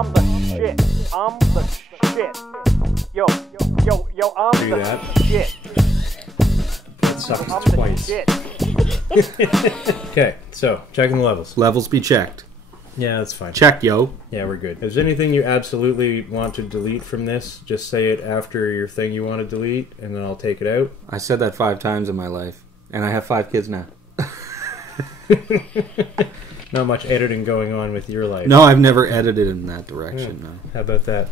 I'm the shit. I'm the shit. Yo, I'm Do the that. shit. That sucks I'm twice. the shit. Okay, so checking the levels. Levels be checked. Yeah, that's fine. Check, yo. Yeah, we're good. If there's anything you absolutely want to delete from this, just say it after your thing you want to delete, and then I'll take it out. I said that 5 times in my life, and I have 5 kids now. Not much editing going on with your life. No, I've never edited in that direction, no. How about that?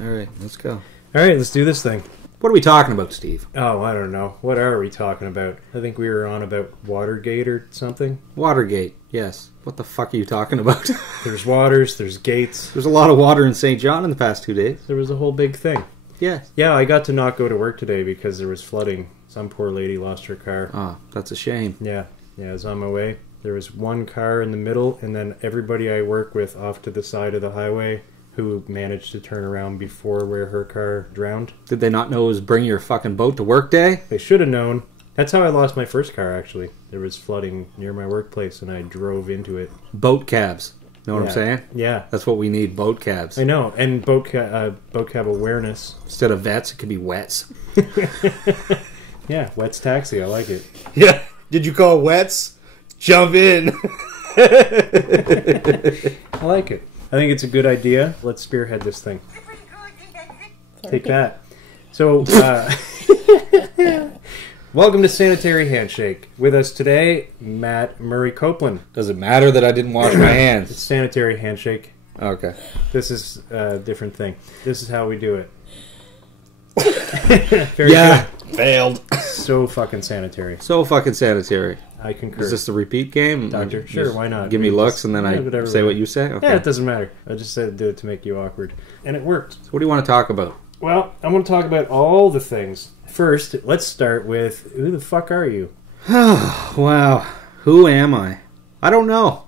All right, let's go. All right, let's do this thing. What are we talking about, Steve? Oh, I don't know. What are we talking about? I think we were on about Watergate or something. Watergate, yes. What the fuck are you talking about? There's waters, there's gates. There's a lot of water in St. John in the past 2 days. There was a whole big thing. Yes. Yeah, I got to not go to work today because there was flooding. Some poor lady lost her car. Oh, that's a shame. Yeah, I was on my way. There was one car in the middle, and then everybody I work with off to the side of the highway who managed to turn around before where her car drowned. Did they not know it was bring your fucking boat to work day? They should have known. That's how I lost my first car, actually. There was flooding near my workplace, and I drove into it. Boat cabs. Know what I'm saying? Yeah. That's what we need, boat cabs. I know, and boat cab awareness. Instead of vets, it could be wets. Yeah, Wets Taxi, I like it. Yeah. Did you call wets? Jump in. I like it. I think it's a good idea. Let's spearhead this thing. Take that. So, welcome to Sanitary Handshake. With us today, Matt Murray Copeland. Does it matter that I didn't wash my It's hands? Sanitary Handshake. Okay. This is a different thing. This is how we do it. Very Yeah. Failed. good. So fucking sanitary. So fucking sanitary. I concur. Is this the repeat game? Doctor? Just Sure, why not? Give me We looks just- and then yeah, I whatever, say whatever. what you say? Okay. Yeah, it doesn't matter. I just said did it to make you awkward. And it worked. So what do you want to talk about? Well, I want to talk about all the things. First, let's start with, who the fuck are you? Wow. Who am I? I don't know.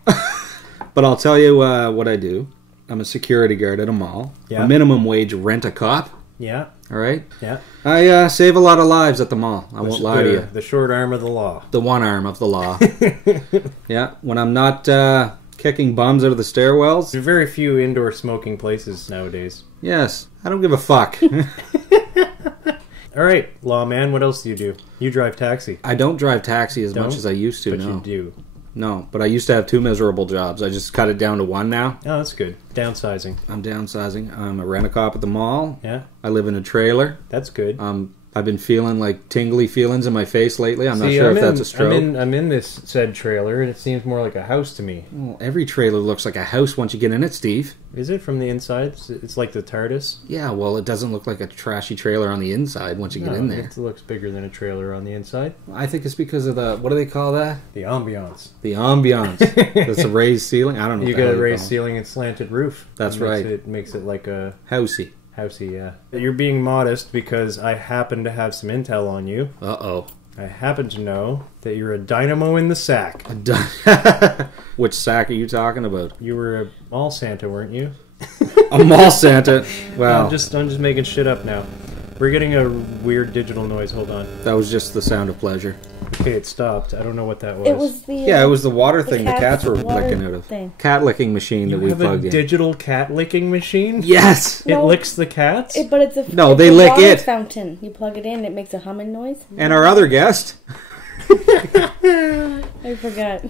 But I'll tell you what I do. I'm a security guard at a mall. Yeah. A minimum wage rent-a-cop. Yeah, All right? yeah. I save a lot of lives at the mall. I won't lie to you. The short arm of the law. The one arm of the law. Yeah. When I'm not kicking bums out of the stairwells. There are very few indoor smoking places nowadays. Yes. I don't give a fuck. All right, lawman, what else do you do? You drive taxi. I don't drive taxi as Don't? much as I used to, But no. you do. No, but I used to have 2 miserable jobs. I just cut it down to 1 now. Oh, that's good. Downsizing. I'm downsizing. I'm a rent-a-cop at the mall. Yeah, I live in a trailer. that's good. I've been feeling like tingly feelings in my face lately. I'm not sure if that's a stroke. I'm in this said trailer, and it seems more like a house to me. Well, every trailer looks like a house once you get in it, Steve. Is it from the inside? It's like the TARDIS? Yeah, well, it doesn't look like a trashy trailer on the inside once you get in there. It looks bigger than a trailer on the inside. I think it's because of the, what do they call that? The ambiance. The ambiance. That's a raised ceiling? I don't know You what the got hell a raised call it. ceiling and slanted roof. That's It makes right. It makes it like a Housey. housey, yeah. You're being modest because I happen to have some intel on you. Uh-oh. I happen to know that you're a dynamo in the sack. Which sack are you talking about? You were a mall Santa, weren't you? A mall Santa. Wow. I'm just making shit up now. We're getting a weird digital noise. Hold on. That was just the sound of pleasure. Okay, it stopped. I don't know what that was. It was the Yeah, it was the water thing the cats were water licking out of. thing. Cat licking machine You that we have a plugged in. digital cat licking machine? Yes! It No. licks the cats? But it's a No, it's they a lick water it. fountain. You plug it in, it makes a humming noise. And our other guest. I forgot.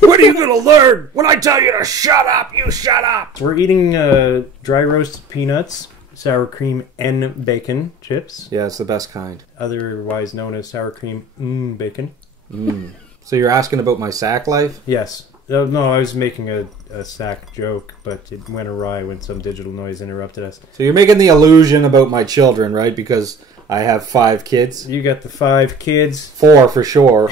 When are you gonna learn? When I tell you to shut up, you shut up! We're eating dry roasted peanuts, sour cream, and bacon chips, Yeah, it's the best kind. otherwise known as sour cream bacon. So you're asking about my sack life? Yes. No, I was making a sack joke, but it went awry when some digital noise interrupted us. So you're making the illusion about my children, right? Because I have 5 kids. You got the 5 kids, 4 for sure.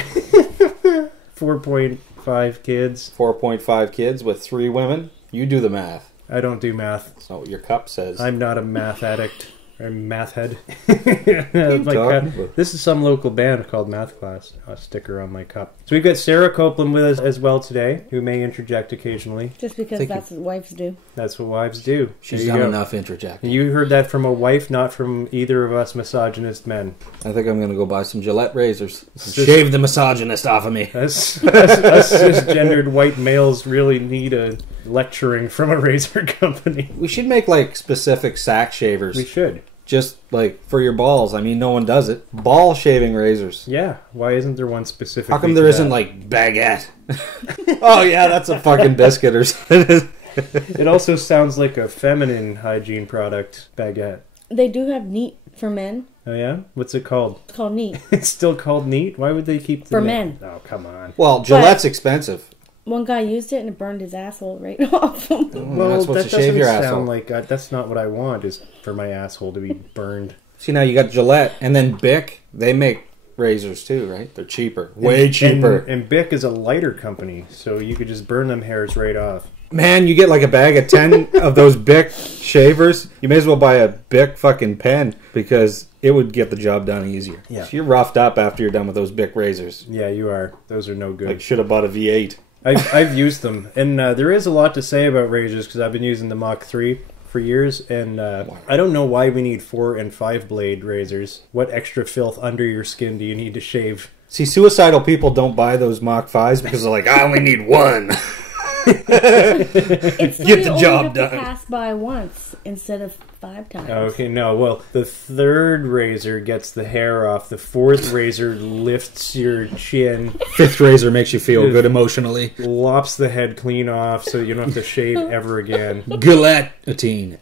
4.5 kids. 4.5 kids with 3 women. You do the math. I don't do math. That's not what your cup says. I'm not a math addict. Or Math Head. talking This is some local band called Math Class. A sticker on my cup. So we've got Sarah Copeland with us as well today, who may interject occasionally. Just because that's what wives do. That's what wives do. She's There you done go. enough interjecting. You heard that from a wife, not from either of us misogynist men. I think I'm going to go buy some Gillette razors. Shave the misogynist off of me. Us cisgendered white males really need a lecturing from a razor company. We should make like specific sack shavers. We should. Just like for your balls. I mean, no one does it. Ball shaving razors. Yeah. Why isn't there one specific? How come there isn't like baguette? Oh yeah, that's a fucking biscuit or something. It also sounds like a feminine hygiene product, baguette. They do have neat for men. Oh yeah? What's it called? It's called neat. It's still called neat? Why would they keep the For name? men. Oh, come on. Well, Gillette's expensive. One guy used it and it burned his asshole right off him. Well, not supposed that to shave doesn't your sound asshole. like... that's not what I want, is for my asshole to be burned. See, now you got Gillette and then Bic. They make razors too, right? They're cheaper. Way cheaper. And Bic is a lighter company, so you could just burn them hairs right off. Man, you get like a bag of 10 of those Bic shavers. You may as well buy a Bic fucking pen because it would get the job done easier. Yeah. So you're roughed up after you're done with those Bic razors. Yeah, you are. Those are no good. Like, should have bought a V8. I've used them, and there is a lot to say about razors because I've been using the Mach 3 for years, and I don't know why we need 4 and 5 blade razors. What extra filth under your skin do you need to shave? See, suicidal people don't buy those Mach 5s because they're like, I only need one. It's Get the only job have to done. pass by once instead of 5 times. Okay, no. Well, the 3rd razor gets the hair off. The 4th razor lifts your chin, 5th razor makes you feel good emotionally. lops the head clean off, so you don't have to shave ever again. Gillette-atine.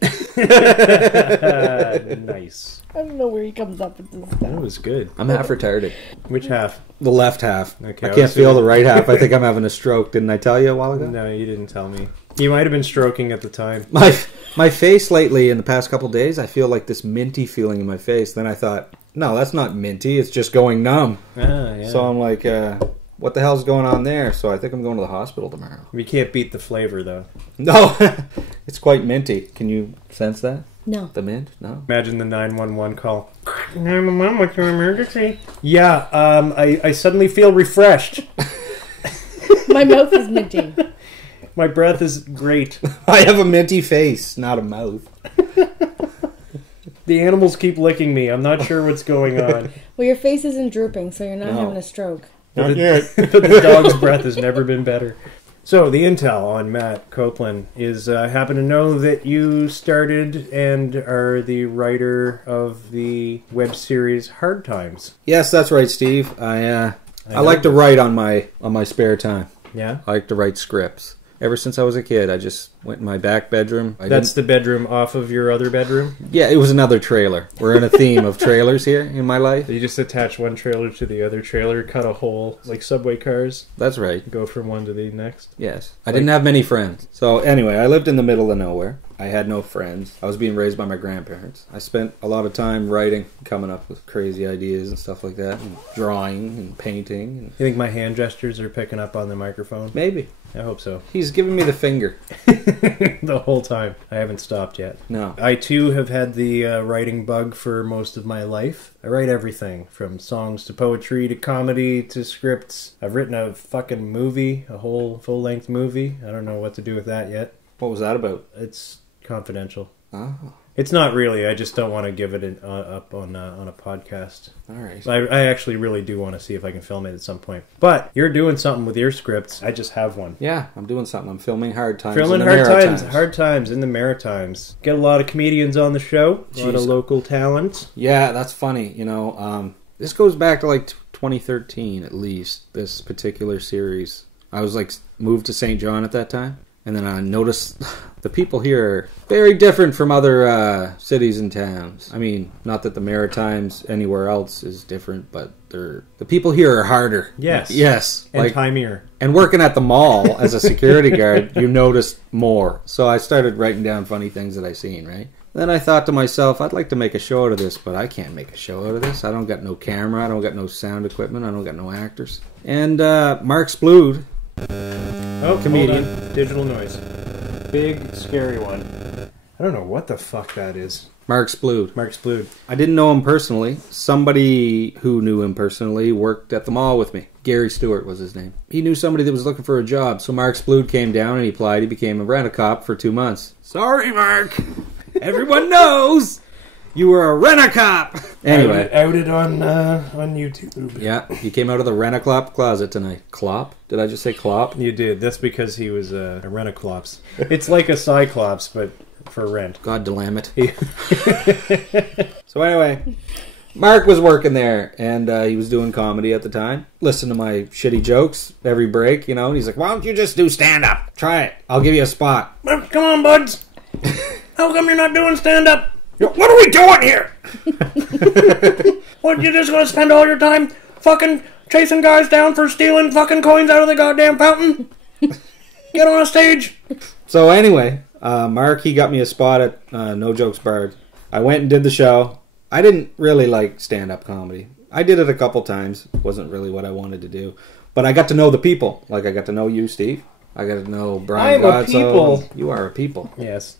Nice. I don't know where he comes up with this That stuff. was good. I'm half retarded. Which half? The left half. Okay, I I can't was feel thinking- the right half. I think I'm having a stroke. Didn't I tell you a while ago? No, you didn't tell me. You might have been stroking at the time. My face lately in the past couple days, I feel like this minty feeling in my face. Then I thought, no, that's not minty. It's just going numb. Ah, yeah. So I'm like, what the hell's going on there? So I think I'm going to the hospital tomorrow. We can't beat the flavor, though. No, it's quite minty. Can you sense that? No. The mint? No. Imagine the 911 call. 911, what's your emergency? Yeah, I suddenly feel refreshed. My mouth is minty. My breath is great. I have a minty face, not a mouth. The animals keep licking me. I'm not sure what's going on. Well, your face isn't drooping, so you're not No. having a stroke. But the dog's breath has never been better. So, the intel on Matt Copeland is, happen to know that you started and are the writer of the web series Hard Times. Yes, that's right, Steve. I like to write on my spare time. Yeah? I like to write scripts. Ever since I was a kid, I just went in my back bedroom. That's the bedroom off of your other bedroom? Yeah, it was another trailer. We're in a theme of trailers here in my life. You just attach one trailer to the other trailer, cut a hole, like subway cars, That's right. go from one to the next. Yes. I didn't have many friends. So anyway, I lived in the middle of nowhere. I had no friends. I was being raised by my grandparents. I spent a lot of time writing, coming up with crazy ideas and stuff like that, and drawing and painting. And You think my hand gestures are picking up on the microphone? maybe. I hope so. He's giving me the finger. The whole time. I haven't stopped yet. No. I too have had the writing bug for most of my life. I write everything from songs to poetry to comedy to scripts. I've written a fucking movie, a whole full-length movie. I don't know what to do with that yet. What was that about? It's confidential. Oh, It's not really. I just don't want to give it up on a podcast. all right. I actually really do want to see if I can film it at some point. But you're doing something with your scripts. I just have one. Yeah, I'm doing something. I'm filming Hard Times. Filming in the Maritimes. Hard times in the Maritimes. Get a lot of comedians on the show. A lot of Jeez. local talent. Yeah, that's funny. You know, this goes back to like 2013 at least. This particular series. I was like moved to St. John at that time, and then I noticed the people here are very different from other cities and towns. I mean, not that the Maritimes anywhere else is different, but the people here are harder. Yes. Yes. And Like, timier. and working at the mall as a security guard, you notice more. So I started writing down funny things that I seen, right? Then I thought to myself, I'd like to make a show out of this, but I can't make a show out of this. I don't got no camera. I don't got no sound equipment. I don't got no actors. And Mark Splood, Oh, comedian. hold on. Digital noise. Big, scary one. I don't know what the fuck that is. Mark Splood. Mark Splood. I didn't know him personally. Somebody who knew him personally worked at the mall with me. Gary Stewart was his name. He knew somebody that was looking for a job, so Mark Splood came down and he applied. He became a rent-a-cop for 2 months. Sorry, Mark. Everyone knows you were a rent-a-cop. Anyway. Outed on YouTube. Yeah, he came out of the rent-a-cop closet tonight. Clop? Did I just say clop? You did. That's because he was a rent-a-clops. It's like a cyclops, but for rent. God damn it. So anyway, Mark was working there, and he was doing comedy at the time. Listen to my shitty jokes every break, you know. And he's like, why don't you just do stand-up? Try it. I'll give you a spot. Come on, buds. How come you're not doing stand-up? What are we doing here? What, you just gonna spend all your time fucking chasing guys down for stealing fucking coins out of the goddamn fountain? Get on a stage. So anyway, Mark, he got me a spot at No Jokes Barred. I went and did the show. I didn't really like stand-up comedy. I did it a couple times. It wasn't really what I wanted to do. But I got to know the people. Like, I got to know you, Steve. I got to know Brian I'm a people. You are a people. Yes.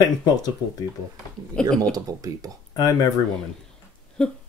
I'm multiple people. You're multiple people. I'm every woman.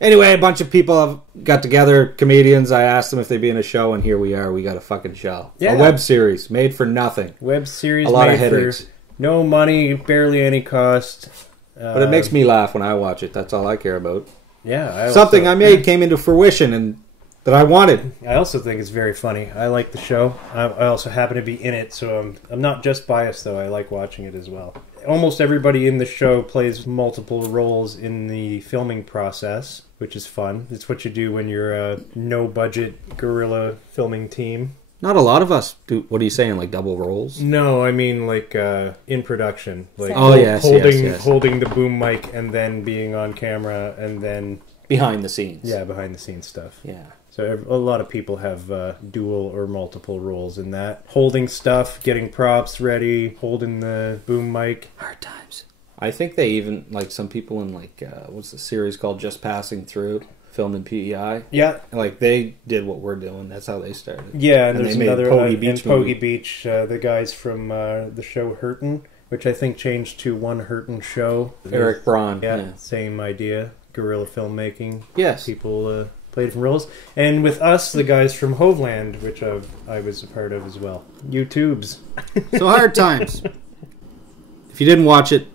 Anyway, a bunch of people have got together, comedians. I asked them if they'd be in a show, and here we are. We got a fucking show. Yeah. A web series made for nothing. Web series A lot of made for headaches. no money, barely any cost. But it makes me laugh when I watch it. That's all I care about. Yeah. Something I made came into fruition and that I wanted. I also think it's very funny. I like the show. I also happen to be in it, so I'm not just biased, though. I like watching it as well. Almost everybody in the show plays multiple roles in the filming process, which is fun. It's what you do when you're a no-budget guerrilla filming team. Not a lot of us do. What are you saying, like double roles? No, I mean like in production. Like holding the boom mic and then being on camera and then... Behind the scenes. Yeah, behind the scenes stuff. Yeah. So a lot of people have dual or multiple roles in that. Holding stuff, getting props ready, holding the boom mic. Hard times. I think they even, like some people in like, what's the series called, Just Passing Through, filmed in PEI. Yeah. Like they did what we're doing. That's how they started. Yeah, and there's they made another Pogie Beach Pogie movie. Beach, the guys from the show Hurtin', which I think changed to One Hurtin' Show. Eric Braun. Yeah, same idea. Guerrilla filmmaking. Yes. People play different roles. And with us, the guys from Hoveland, which I was a part of as well. YouTubes. So Hard Times. If you didn't watch it,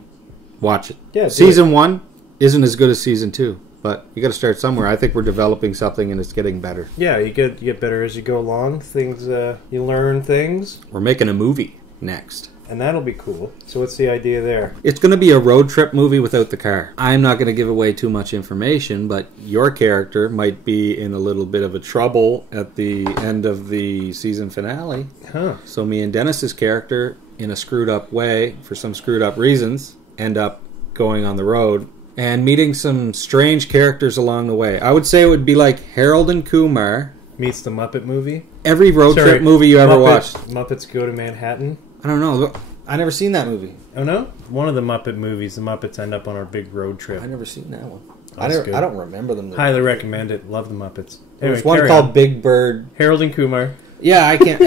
watch it. Yeah, Season 1 isn't as good as Season 2, but you got to start somewhere. I think we're developing something and it's getting better. Yeah, you get better as you go along. Things you learn things, We're making a movie next. and that'll be cool. So what's the idea there? It's going to be a road trip movie without the car. I'm not going to give away too much information, but your character might be in a little bit of a trouble at the end of the season finale. Huh. So me and Dennis's character, in a screwed up way, for some screwed up reasons, end up going on the road and meeting some strange characters along the way. I would say it would be like Harold and Kumar. Meets the Muppet movie. Every road trip movie you ever watched. Muppets Go to Manhattan. I don't know. I never seen that movie. Oh no? One of the Muppet movies, the Muppets end up on our big road trip. I never seen that one. That's good. I don't remember them. Highly recommend it. Love the Muppets. There's one called Big Bird. Harold and Kumar. Yeah, I can't.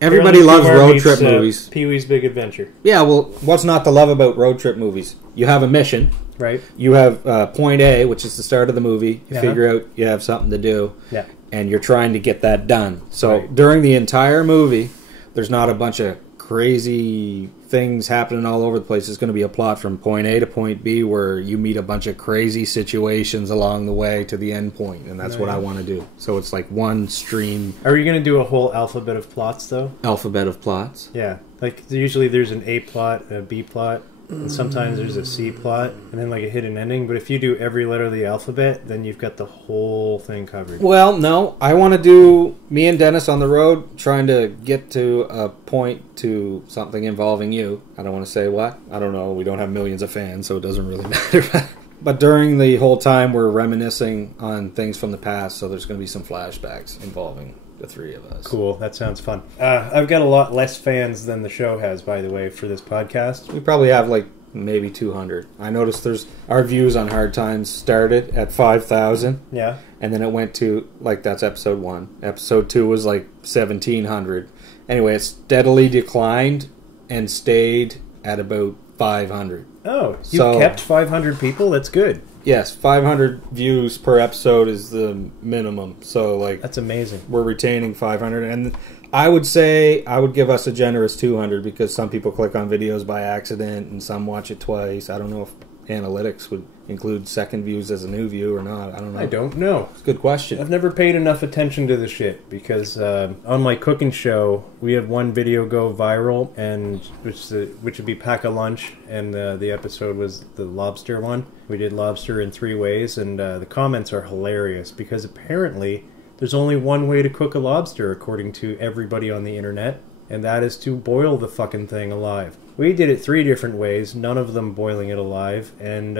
Everybody loves road trip movies. Pee-wee's Big Adventure. Yeah, well, what's not to love about road trip movies? You have a mission. Right. You have point A, which is the start of the movie. You Uh-huh. figure out you have something to do. Yeah. And you're trying to get that done. So Right. during the entire movie, there's not a bunch of crazy things happening all over the place. It's going to be a plot from point A to point B where you meet a bunch of crazy situations along the way to the end point, and that's what I want to do. So it's like one stream Are you going to do a whole alphabet of plots, though? alphabet of plots. Yeah. Like, usually there's an A plot, a B plot, and sometimes there's a C plot, and then like a hidden ending. But if you do every letter of the alphabet, then you've got the whole thing covered. Well, no. I want to do me and Dennis on the road trying to get to a point to something involving you. I don't want to say what. I don't know. We don't have millions of fans, so it doesn't really matter. But during the whole time, we're reminiscing on things from the past, so there's going to be some flashbacks involving the three of us. Cool. That sounds fun. I've got a lot less fans than the show has, by the way, for this podcast. We probably have like maybe 200. I noticed our views on Hard Times started at 5,000. Yeah. And then it went to, like, that's episode 1. Episode 2 was like 1,700. Anyway, it steadily declined and stayed at about 500. Oh, you So- kept 500 people? That's good. Yes, 500 views per episode is the minimum. So, like, That's amazing. we're retaining 500. And I would say I would give us a generous 200 because some people click on videos by accident and some watch it twice. I don't know if analytics would include second views as a new view or not. I don't know. I don't know. It's a good question. I've never paid enough attention to the shit because on my cooking show we had one video go viral, and which would be Pack a Lunch, and the episode was the lobster one. We did lobster in 3 ways, and the comments are hilarious because apparently there's only one way to cook a lobster according to everybody on the internet, and that is to boil the fucking thing alive. We did it 3 different ways, none of them boiling it alive, and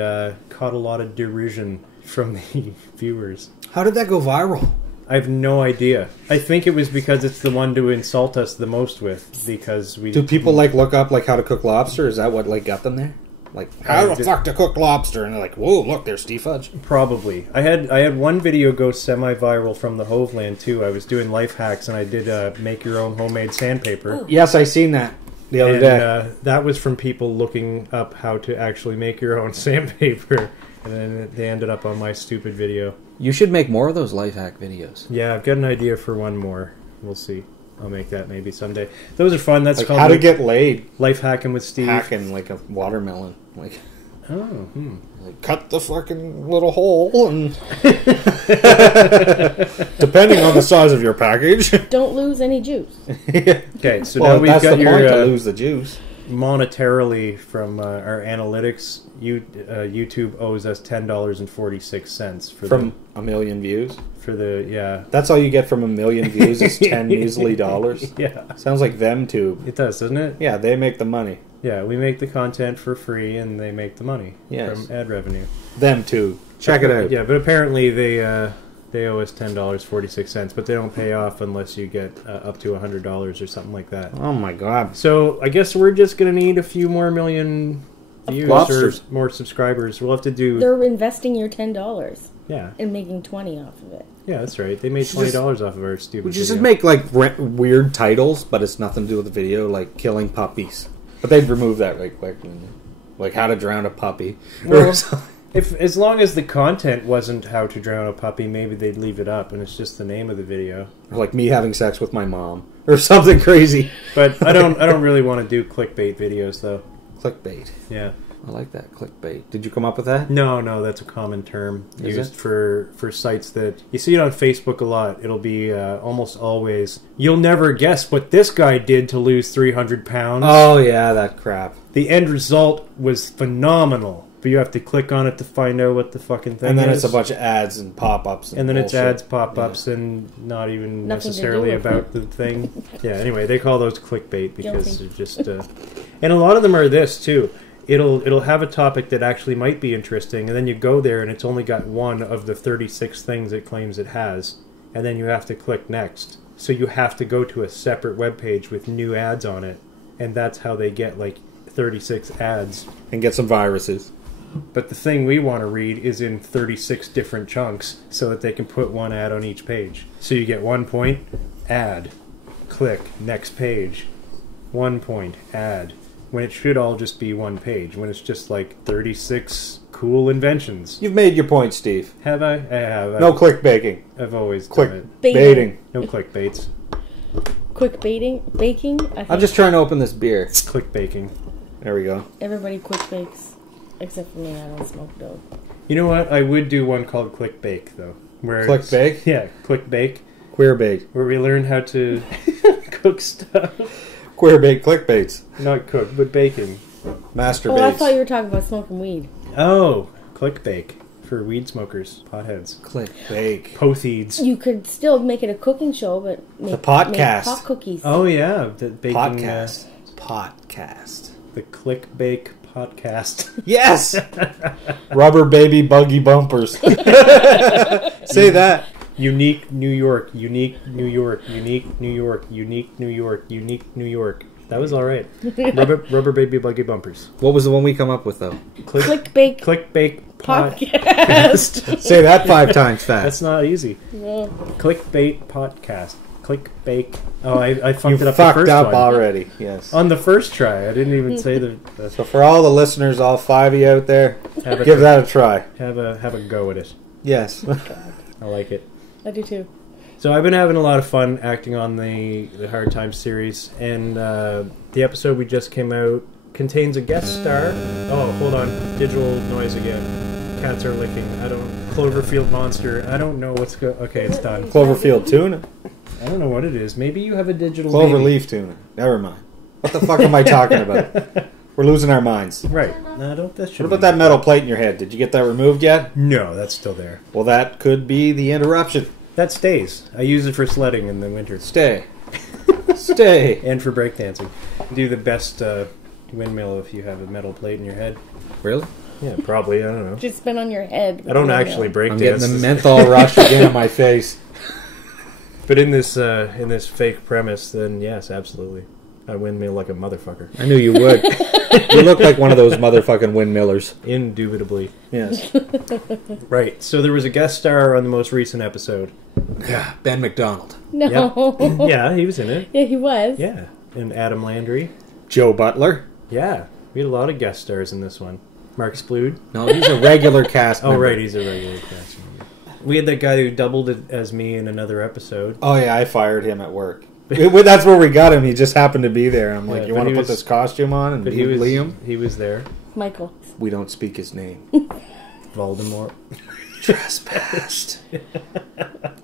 caught a lot of derision from the viewers. How did that go viral? I have no idea. I think it was because it's the one to insult us the most with, because we... Do people, like, look up, like, how to cook lobster? Is that what, like, got them there? Like, how the fuck to cook lobster? And they're like, whoa, look, there's Steve Fudge. Probably. I had one video go semi-viral from the Hoveland, too. I was doing life hacks, and I did make your own homemade sandpaper. Yes, I seen that the other day. That was from people looking up how to actually make your own sandpaper, and then they ended up on my stupid video. You should make more of those life hack videos. Yeah, I've got an idea for one more. We'll see. I'll make that maybe someday. Those are fun. That's Like called how to get laid. Life Hacking with Steve. Hacking like a watermelon. Like, Oh, like cut the fucking little hole and depending on the size of your package. Don't lose any juice. Okay, so Well, now we've that's got the your point, to lose the juice. monetarily from our analytics. YouTube owes us $10.46 From a million views. for the yeah. That's all you get from a million views is 10 measly dollars. Yeah, Sounds like them too. it does, doesn't it? Yeah, they make the money. Yeah, we make the content for free, and they make the money Yes. from ad revenue. Them too. Check it out. Yeah, but apparently they owe us $10.46, but they don't pay off unless you get up to $100 or something like that. Oh my god. So I guess we're just gonna need a few more million views Lobsters. or more subscribers. We'll have to do. They're investing your $10 Yeah, and making 20 off of it. yeah, that's right. They made should just- $20 off of our stupid. We video. just make like weird titles, but it's nothing to do with the video, like killing puppies. But they'd remove that right quick. Like how to drown a puppy. Well, if as long as the content wasn't how to drown a puppy, maybe they'd leave it up, and it's just the name of the video. Or like me having sex with my mom. Or something crazy. But I don't really want to do clickbait videos though. Clickbait. Yeah. I like that, clickbait. Did you come up with that? No, that's a common term Is used it? for sites that you see it on Facebook a lot. It'll be almost always, you'll never guess what this guy did to lose 300 pounds. Oh yeah, that crap. The end result was phenomenal, but you have to click on it to find out what the fucking thing is. And then it's a bunch of ads and pop-ups. And then it's bullshit. ads, pop-ups, and not even Nothing to necessarily do with about the thing. Yeah, anyway, they call those clickbait because Guilty. they're just... and a lot of them are this, too. It'll have a topic that actually might be interesting, and then you go there and it's only got one of the 36 things it claims it has, and then you have to click next. So you have to go to a separate webpage with new ads on it, and that's how they get like 36 ads. And get some viruses. But the thing we want to read is in 36 different chunks so that they can put one ad on each page. So you get 1 point, ad, click, next page, 1 point, ad. When it should all just be one page. When it's just like 36 cool inventions. You've made your point, Steve. Have I? I have. No clickbaiting. I've always done Click it. baiting. No clickbaits. Quick baking. I think I'm just trying to open this beer. Click baking. There we go. everybody quick bakes. Except for me, I don't smoke dope. You know what? I would do one called Click Bake, though. Where Click it's- bake? Yeah, Click Bake. Queer bait. Where we learn how to cook stuff. Queer bait clickbaits. Not cook, but baking. Master Oh, I baits. thought you were talking about smoking weed. Oh, Click Bake. For weed smokers. Potheads. Click bake. Potheeds. You could still make it a cooking show, but make, The podcast. make pot cookies. Oh, yeah. The baking, Podcast. Podcast. the Click Bake podcast. Yes! Rubber baby buggy bumpers. Say that. Unique New York. Unique New York. Unique New York. Unique New York. Unique New York. That was all right. Rubber baby buggy bumpers. What was the one we come up with, though? Click bake Click Bake podcast. Say that 5 times fast. That's not easy. No. Clickbait podcast. Click, bake. Oh, I fucked You it up fucked the first up one. already. Yes. On the first try. I didn't even say the So for all the listeners, all 5 of you out there, have give that a try. have a go at it. Yes. I like it. I do too. So I've been having a lot of fun acting on the Hard Times series, and the episode we just came out contains a guest star. Oh, hold on. Digital noise again. Cats are licking. Cloverfield monster. I don't know what's okay, it's done. Cloverfield tuna. I don't know what it is. Maybe you have a digital Clover baby. leaf tuna. Never mind. What the fuck am I talking about? We're losing our minds. Right. No, that What should about that metal plate in your head? Did you get that removed yet? No, that's still there. Well, that could be the interruption. That stays. I use it for sledding in the winter. Stay. Stay. And for breakdancing. Do the best windmill if you have a metal plate in your head. Really? Yeah, probably. I don't know. Just spin on your head. I don't actually break I'm dance. getting the menthol rush again in my face. But in this fake premise, then yes, absolutely. I windmill like a motherfucker. I knew you would. You look like one of those motherfucking windmillers. Indubitably. Yes. Right. So there was a guest star on the most recent episode. Yeah, Ben McDonald. No. Yeah, he was in it. Yeah, he was. Yeah. And Adam Landry. Joe Butler. Yeah. We had a lot of guest stars in this one. Mark Splood. No, he's a regular cast member. Oh, right. He's a regular cast member. We had that guy who doubled it as me in another episode. Oh, yeah, I fired him at work. That's where we got him. He just happened to be there. I'm like, Yeah, you but want to he put was- this costume on and But be he was Liam? He was there. Michael. We don't speak his name. Voldemort. Trespassed.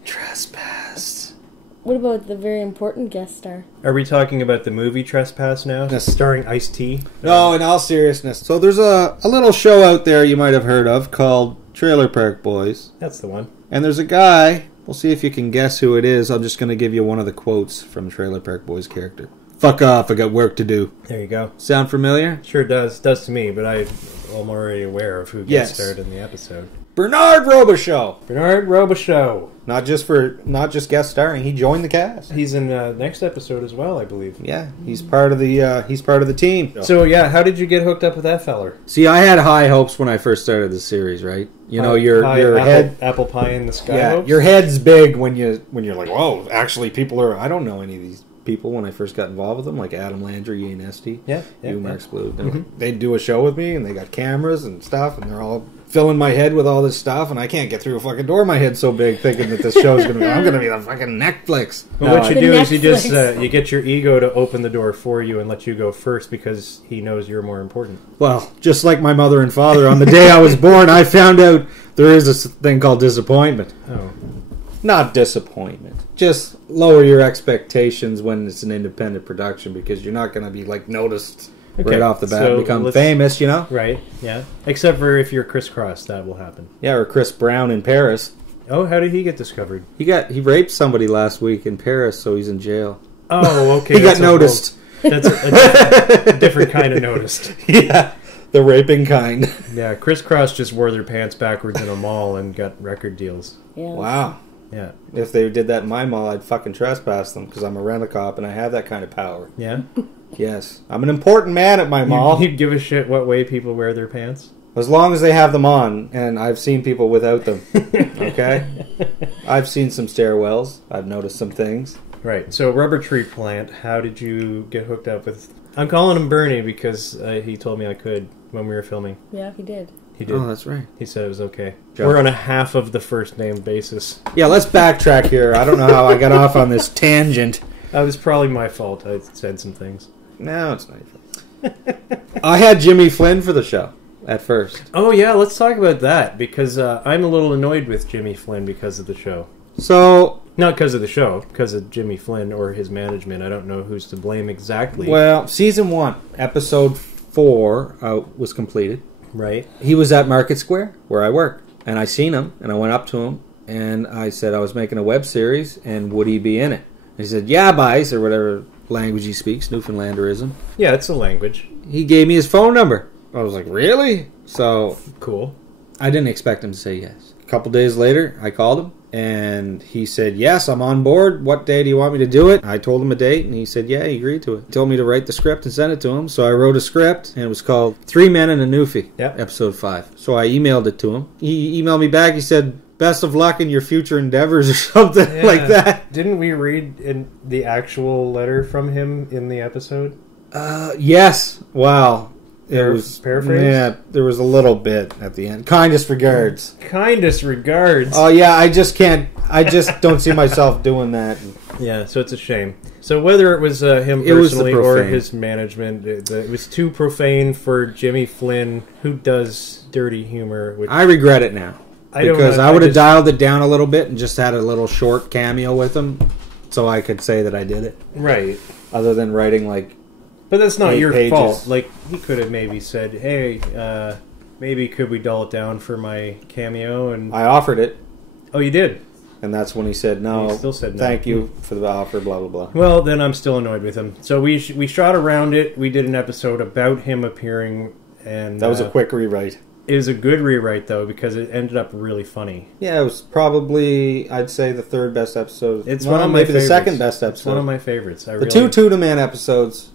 Trespassed. What about the very important guest star? Are we talking about the movie Trespass now? Yes. Starring Ice-T? No, in all seriousness. So there's a little show out there you might have heard of called Trailer Park Boys. That's the one. And there's a guy, we'll see if you can guess who it is. I'm just going to give you one of the quotes from Trailer Park Boys' character. Fuck off, I got work to do. There you go. Sound familiar? Sure does. Does to me, but I'm already aware of who Yes. guest starred in the episode. Bernard Robichaux. Bernard Robichaux. Not just guest starring, he joined the cast. He's in next episode as well, I believe. Yeah, he's part of the team. So yeah, how did you get hooked up with that feller? See, I had high hopes when I first started the series, right? You know, your apple, head, apple pie in the sky. yeah, hopes? your head's big when you're like, whoa, actually, people are. I don't know any of these people when I first got involved with them, like Adam Landry, Ian Esty, Yeah, yeah, you, yeah. Mark Splood. They'd do a show with me, and they got cameras and stuff, and they're all filling my head with all this stuff, and I can't get through a fucking door. My head's so big, thinking that this show's gonna be. I'm gonna be the fucking Netflix. Well, No, what you The do is you just Netflix. you get your ego to open the door for you and let you go first because he knows you're more important. Well, just like my mother and father, on the day I was born, I found out there is a thing called disappointment. Oh, Not disappointment. Just lower your expectations when it's an independent production because you're not going to be like noticed Okay, right off the bat so and become let's- famous, you know? right. Yeah. Except for if you're crisscross, that will happen. Yeah, or Chris Brown in Paris. Oh, how did he get discovered? He raped somebody last week in Paris, so he's in jail. Oh, okay. He got that's a noticed. That's a different kind of noticed. Yeah, the raping kind. Yeah, crisscross just wore their pants backwards in a mall and got record deals. Yeah. Wow. Yeah. If they did that in my mall, I'd fucking trespass them because I'm a rent-a-cop and I have that kind of power. Yeah. Yes. I'm an important man at my mall. You'd give a shit what way people wear their pants? As long as they have them on, and I've seen people without them. Okay? I've seen some stairwells. I've noticed some things. Right. So, rubber tree plant, how did you get hooked up with... I'm calling him Bernie because he told me I could when we were filming. Yeah, he did. He did. Oh, that's right. He said it was okay. Joke. We're on a half of the first name basis. Yeah, let's backtrack here. I don't know how I got off on this tangent. That was probably my fault. I said some things. No, it's not. I had Jimmy Flynn for the show at first. Oh, yeah, let's talk about that because I'm a little annoyed with Jimmy Flynn because of the show. So, Not because of the show, because of Jimmy Flynn or his management. I don't know who's to blame exactly. well, season 1, episode 4 was completed. Right? He was at Market Square, where I work. And I seen him, and I went up to him, and I said I was making a web series, and would he be in it? And he said, yeah, boys, or whatever language he speaks, Newfoundlanderism. Yeah, it's a language. He gave me his phone number. I was like, really? So Cool. I didn't expect him to say yes. A couple days later, I called him, and he said, yes, I'm on board. What day do you want me to do it? I told him a date, and he said, yeah, he agreed to it. He told me to write the script and send it to him, so I wrote a script, and it was called 3 Men and a Newfie, Yep. episode 5. So I emailed it to him. He emailed me back. He said, best of luck in your future endeavors or something Yeah. like that. Didn't we read in the actual letter from him in the episode? Yes. Wow. It was Paraphrase? Yeah, there was a little bit at the end. Kindest regards. Kindest regards. Oh yeah, I just don't see myself doing that. Yeah, so it's a shame. So whether it was him It was the personally or profane. his management, it was too profane for Jimmy Flynn, who does dirty humor. Which I regret it now. Because I would have just- dialed it down a little bit and just had a little short cameo with him so I could say that I did it. Right. Other than writing like But that's not 8 your pages. fault. Like, he could have maybe said, hey, maybe could we dull it down for my cameo? And I offered it, oh, you did? and that's when he said no. He still said no. Thank you for the offer, blah blah blah. Well, then I'm still annoyed with him. So we shot around it. We did an episode about him appearing, and That was a quick rewrite. It was a good rewrite though because it ended up really funny. Yeah, it was probably, I'd say, the third best episode. It's Well, one of my maybe favorites. the second best episode. It's one of my favorites. The two Tuna Man episodes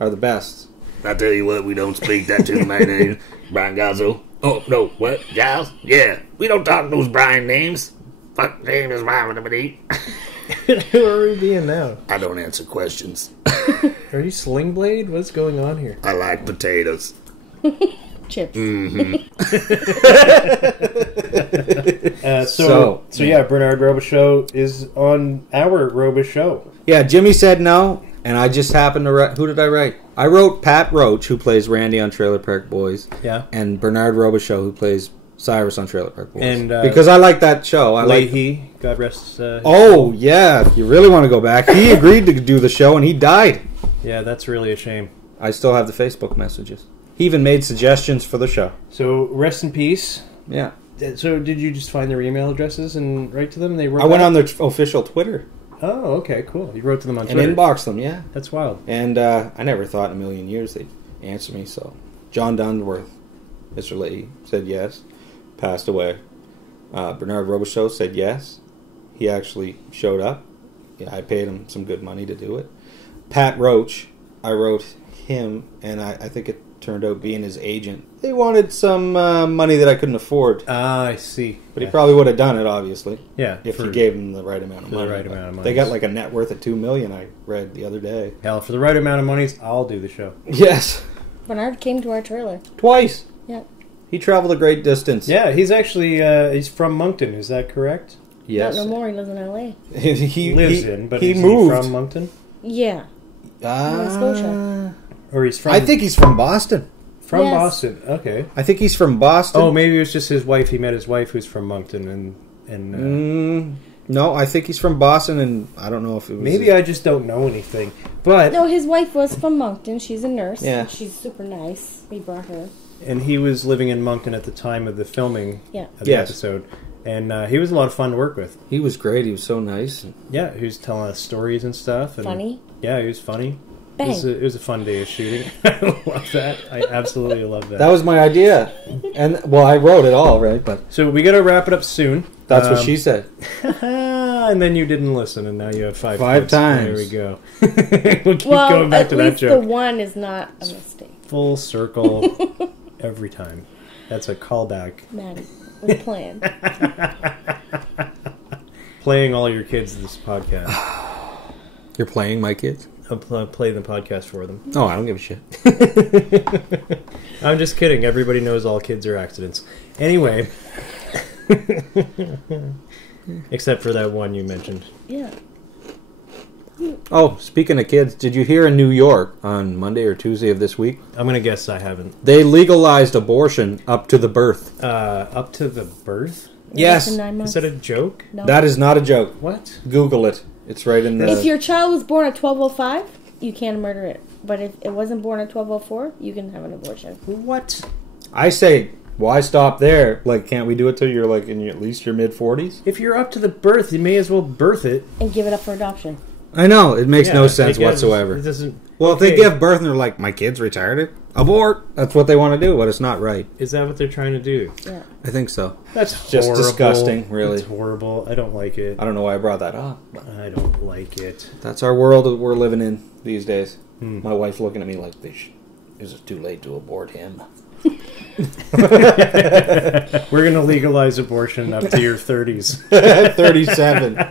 are the best. I tell you what, we don't speak that to my name, Brian Gazzo. Oh, no, what? Giles? Yeah, we don't talk those Brian names. Fuck name is Brian. Who are we being now? I don't answer questions. Are you Sling Blade? What's going on here? I like potatoes. Chips. So yeah, Bernard Robichaux is on our Robichaux. Yeah, Jimmy said no, and I just happened to write. Who did I write? I wrote Pat Roach, who plays Randy on Trailer Park Boys, Yeah. and Bernard Robichaux, who plays Cyrus on Trailer Park Boys. And, because I like that show. I like. Leahy, God rest. Oh yeah, if you really want to go back, he agreed to do the show, and he died. Yeah, that's really a shame. I still have the Facebook messages. He even made suggestions for the show. So rest in peace. Yeah, So did you just find their email addresses and write to them? They wrote I went back? on their official Twitter Oh, okay, cool. You wrote to them on and Twitter. inboxed them. Yeah, That's wild. and I never thought in a million years they'd answer me. So John Dunsworth, Mr. Leahy, said yes. Passed away. Bernard Robichaux said yes. He actually showed up. Yeah, I paid him some good money to do it. Pat Roach, I wrote him, and I think it turned out being his agent. They wanted some money that I couldn't afford, Ah, I see. but he probably would have done it, obviously, Yeah, if for, he gave him the right amount of for the money. right But amount of money. They got like a net worth of $2 million. I read the other day. hell, for the right amount of money, I'll do the show. Yes, Bernard came to our trailer. twice. Yep. He traveled a great distance. Yeah, he's actually he's from Moncton. Is that correct? Yes. Not no more. He lives in L.A. he Lives in, but he is moved. he from Moncton, Yeah. Nova Scotia. or he's from? I think he's from Boston. from Yes. Boston. Okay. I think he's from Boston. Oh, maybe it was just his wife. He met his wife, who's from Moncton, and No, I think he's from Boston, and I don't know if it was. maybe I just don't know anything. But No, his wife was from Moncton. She's a nurse. Yeah. She's super nice. We brought her. and he was living in Moncton at the time of the filming Yeah. of the Yes. episode, and he was a lot of fun to work with. He was great. He was so nice. Yeah, he was telling us stories and stuff. And Funny. Yeah, he was funny. Bang. It was a fun day of shooting. I love that. I absolutely love that. That was my idea, and well, I wrote it all right, but So we got to wrap it up soon. that's what she said. And then you didn't listen, and now you have five clips. times. There we go. We'll keep Well, going back at to that least the joke. one is not a mistake. Full circle every time. That's a callback. Maddie was planned. Playing all your kids this podcast. You're playing my kids? I'll play the podcast for them. Oh, I don't give a shit. I'm just kidding. Everybody knows all kids are accidents. Anyway. Except for that one you mentioned. Yeah. Oh, speaking of kids, did you hear in New York on Monday or Tuesday of this week? I'm going to guess I haven't. They legalized abortion up to the birth. Up to the birth? Yes. Less than 9 months. Is that a joke? No. That is not a joke. What? Google it. It's right in the... If your child was born at 12:05, you can't murder it. But if it wasn't born at 12:04, you can have an abortion. What? I say, why stop there? Like, can't we do it till you're like in at least your mid-40s? If you're up to the birth, you may as well birth it. And give it up for adoption. I know. It makes no Yeah, sense it whatsoever. It doesn't. Well, if okay. they give birth and they're like, my kid's retarded, abort. That's what they want to do, but it's not right. Is that what they're trying to do? Yeah. I think so. That's Just horrible. disgusting, really. It's horrible. I don't like it. I don't know why I brought that up. But I don't like it. that's our world that we're living in these days. Hmm. My wife's looking at me like, is it too late to abort him? We're going to legalize abortion up to your 30s. 37,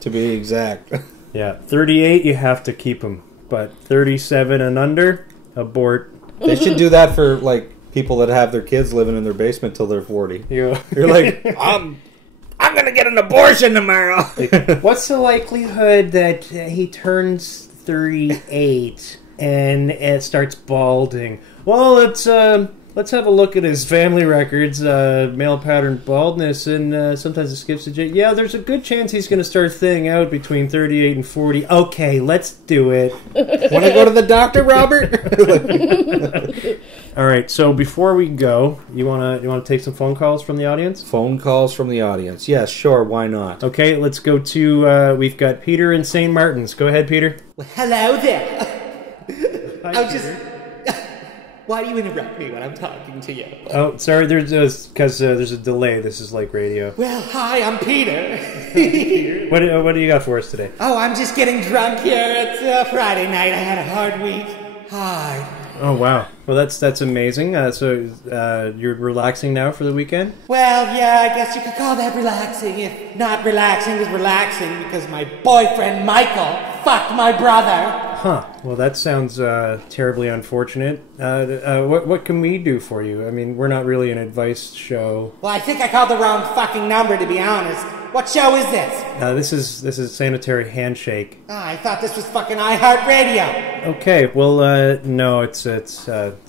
to be exact. Yeah, 38, you have to keep them. But 37 and under, abort. They should do that for, like, people that have their kids living in their basement till they're 40. You're like, I'm gonna get an abortion tomorrow. what's the likelihood that he turns 38 and it starts balding? Well, let's have a look at his family records, male pattern baldness, and sometimes it skips a J. Yeah, there's a good chance he's going to start thinning out between 38 and 40. Okay, let's do it. want to go to the doctor, Robert? All right, so before we go, you want to take some phone calls from the audience? Phone calls from the audience. Yes, sure, why not? Okay, let's go to, we've got Peter in St. Martin's. Go ahead, Peter. Well, hello there. Hi, I was just... Why do you interrupt me when I'm talking to you? Oh, sorry, there's a delay. This is like radio. Well, hi, I'm Peter. What do you got for us today? Oh, I'm just getting drunk here. It's Friday night. I had a hard week. Hi. Oh, wow. Well, that's amazing. So you're relaxing now for the weekend? Well, yeah, I guess you could call that relaxing. If not relaxing is relaxing because my boyfriend Michael fucked my brother. Huh. Well, that sounds terribly unfortunate. What can we do for you? I mean, we're not really an advice show. Well, I think I called the wrong fucking number, to be honest. What show is this? This is Sanitary Handshake. Oh, I thought this was fucking iHeartRadio. Okay. Well, no, it's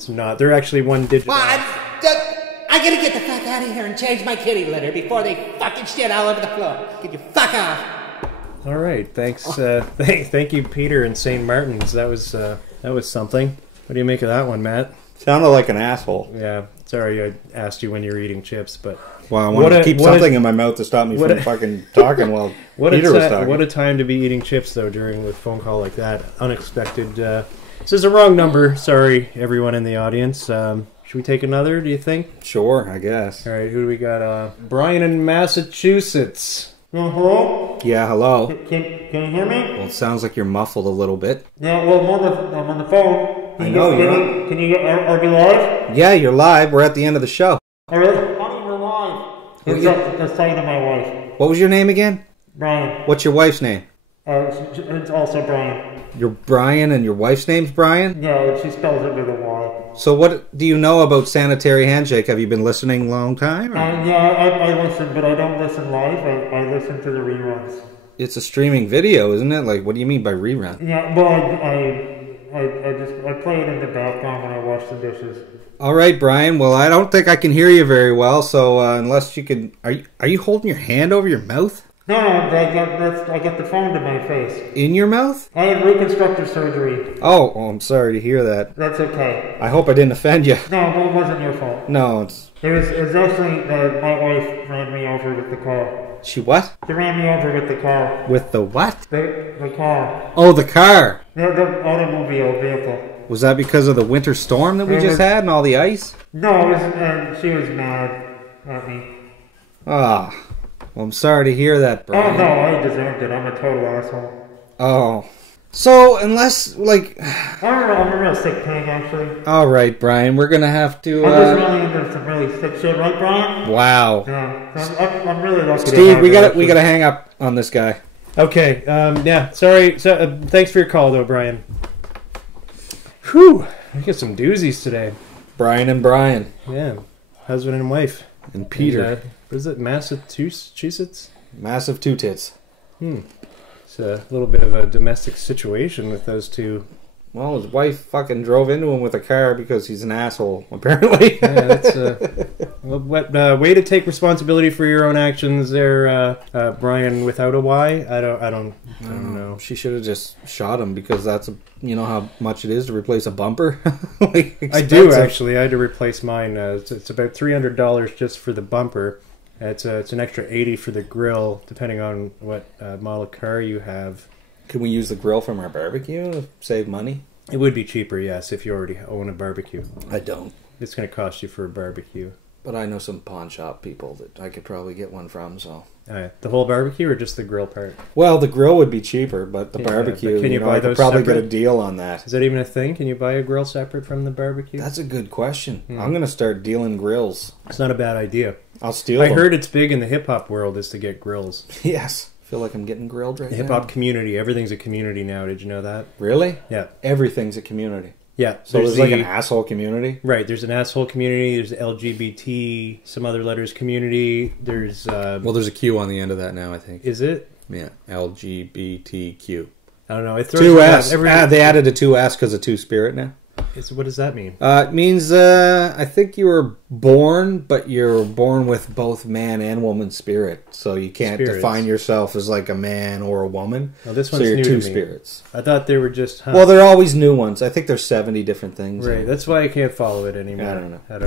not. They're actually one digit. Well, off. I gotta get the fuck out of here and change my kitty litter before they fucking shit all over the floor. Get your fuck off. All right. Thanks. Thank you, Peter in St. Martin's. That was something. What do you make of that one, Matt? Sounded like an asshole. Yeah. Sorry, I asked you when you were eating chips, but Well, I wanted to keep something in my mouth to stop me from fucking talking while Peter was talking. What a time to be eating chips, though, during a phone call like that. Unexpected. This is the wrong number. Sorry, everyone in the audience. Should we take another, do you think? Sure, I guess. All right, who do we got? Brian in Massachusetts. Hello? Yeah, hello. Can you hear me? Well, it sounds like you're muffled a little bit. Yeah, well, I'm on the phone. I know, you're not. Can you, are we live? Yeah, you're live. We're at the end of the show. All right. Honey, we're live. Let's talk to my wife. What was your name again? Brian. What's your wife's name? It's also Brian. You're Brian and your wife's name's Brian? No, she spells it with a Y. So what do you know about Sanitary Handshake? Have you been listening a long time? I listen, but I don't listen live. I listen to the reruns. It's a streaming video, isn't it? Like, what do you mean by rerun? Yeah, well, I play it in the background when I wash the dishes. All right, Brian. Well, I don't think I can hear you very well, so unless you can... Are you holding your hand over your mouth? No, I got the phone to my face. In your mouth? I had reconstructive surgery. Oh, I'm sorry to hear that. That's okay. I hope I didn't offend you. No, it wasn't your fault. No, it's... It was actually my wife ran me over with the car. She what? She ran me over with the car. With the what? The car. Oh, the car. The automobile vehicle. Was that because of the winter storm that we just had and all the ice? No, she was mad at me. Ah. Well, I'm sorry to hear that, Brian. Oh, no, I deserved it. I'm a total asshole. Oh. So, unless, like... I'm a real sick pig, actually. Alright, Brian, we're gonna have to, I'm just really into some really sick shit, right, Brian? Wow. Yeah, I'm really lucky. Steve, we gotta hang up on this guy. Okay, yeah, sorry. So, thanks for your call, though, Brian. Whew, we got some doozies today. Brian and Brian. Yeah, husband and wife. And Peter. And, what is it, Massachusetts? Massive two tits. It's a little bit of a domestic situation with those two. Well, his wife fucking drove into him with a car because he's an asshole, apparently. Yeah, that's way to take responsibility for your own actions there, Brian, without a Y. I don't know. She should have just shot him because you know how much it is to replace a bumper? Like, I do, actually. I had to replace mine. It's about $300 just for the bumper. It's an extra $80 for the grill, depending on what model car you have. Can we use the grill from our barbecue to save money? It would be cheaper, yes, if you already own a barbecue. I don't. It's going to cost you for a barbecue. But I know some pawn shop people that I could probably get one from, so... The whole barbecue or just the grill part? Well, the grill would be cheaper, but the barbecue, but can you buy I could those probably separate? get a deal on that. Is that even a thing? Can you buy a grill separate from the barbecue? That's a good question. I'm going to start dealing grills. It's not a bad idea. I'll steal I them. heard it's big in the hip-hop world is to get grills. Yes. I feel like I'm getting grilled right The now. hip-hop community, everything's a community now. Did you know that? Really? Yeah. Everything's a community. Yeah. So there's like an asshole community? Right, there's an asshole community, there's the LGBT, some other letters community, there's... Well, there's a Q on the end of that now, I think. is it? Yeah, LGBTQ. I don't know. It throws 2S. They added a 2S because of Two-Spirit now. What does that mean? It means, I think you were born, but you're born with both man and woman spirit. So you can't define yourself as like a man or a woman. Well, this so one's you're new two to me. spirits. I thought they were just... Well, there are always new ones. I think there's 70 different things. Right, that's why I can't follow it anymore. I don't know. I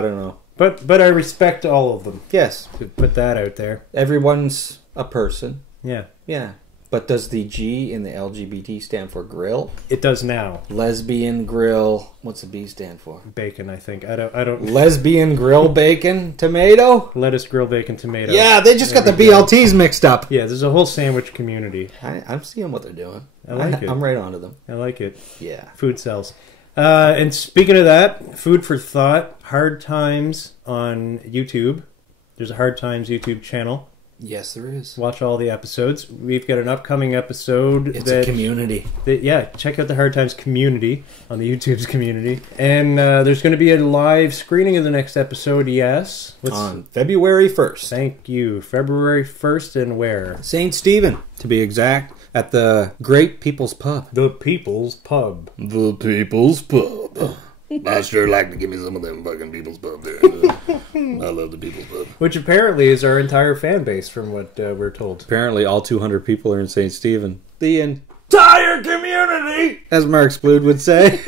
don't know. know. But I respect all of them. Yes. To put that out there. Everyone's a person. Yeah. Yeah. But does the G in the LGBT stand for grill? It does now. Lesbian grill. What's the B stand for? Bacon, I think. I don't. Lesbian grill bacon tomato? Lettuce, grill, bacon, tomato. Yeah, they just got the There we go. BLTs mixed up. Yeah, there's a whole sandwich community. I'm seeing what they're doing. I like it. I'm right onto them. I like it. Yeah. Food sells. And speaking of that, food for thought, Hard Times on YouTube. There's a Hard Times YouTube channel. Yes, there is. Watch all the episodes. We've got an upcoming episode. It's a community. Check out the Hard Times community on the YouTube's community. And there's going to be a live screening of the next episode, yes. On February 1st. Thank you. February 1st and where? St. Stephen, to be exact, at the Great People's Pub. The People's Pub. The People's Pub. I sure like to give me some of them fucking People's Pub there. I love the People's Pub. Which apparently is our entire fan base from what we're told. Apparently all 200 people are in St. Stephen. The entire community! As Mark Splood would say.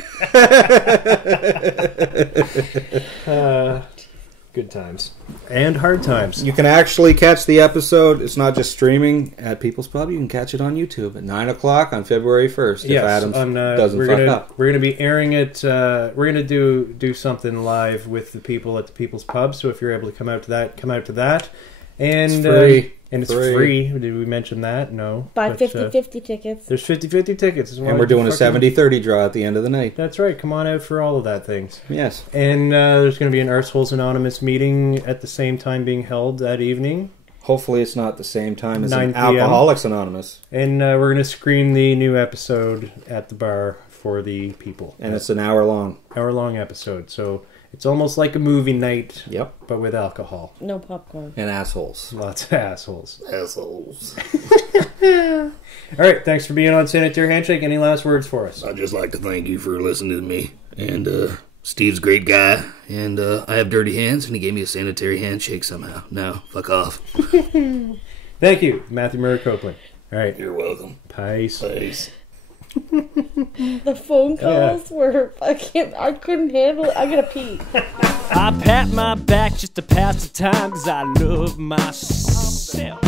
Good times. And hard times. You can actually catch the episode. It's not just streaming at People's Pub. You can catch it on YouTube at 9 o'clock on February 1st. If Adams doesn't fuck up. We're going to be airing it. We're going to do something live with the people at the People's Pub. So if you're able to come out to that. And it's free. And it's free. Did we mention that? No. Buy 50-50 tickets. There's 50-50 tickets. And we're doing a 70-30 draw at the end of the night. That's right. Come on out for all of that things. Yes. And there's going to be an Arseholes Anonymous meeting at the same time being held that evening. Hopefully it's not the same time as 9 an p.m. Alcoholics Anonymous. And we're going to screen the new episode at the bar for the people. And it's an hour long. Hour-long episode. So it's almost like a movie night, Yep. but with alcohol. No popcorn. And assholes. Lots of assholes. Assholes. All right, thanks for being on Sanitary Handshake. Any last words for us? I'd just like to thank you for listening to me. And Steve's a great guy. And I have dirty hands, and he gave me a sanitary handshake somehow. Now, fuck off. Thank you, Matthew Murray Copeland. All right. You're welcome. Peace. Peace. The phone calls were fucking... I couldn't handle it. I gotta pee. I pat my back just to pass the time, 'cause I love myself.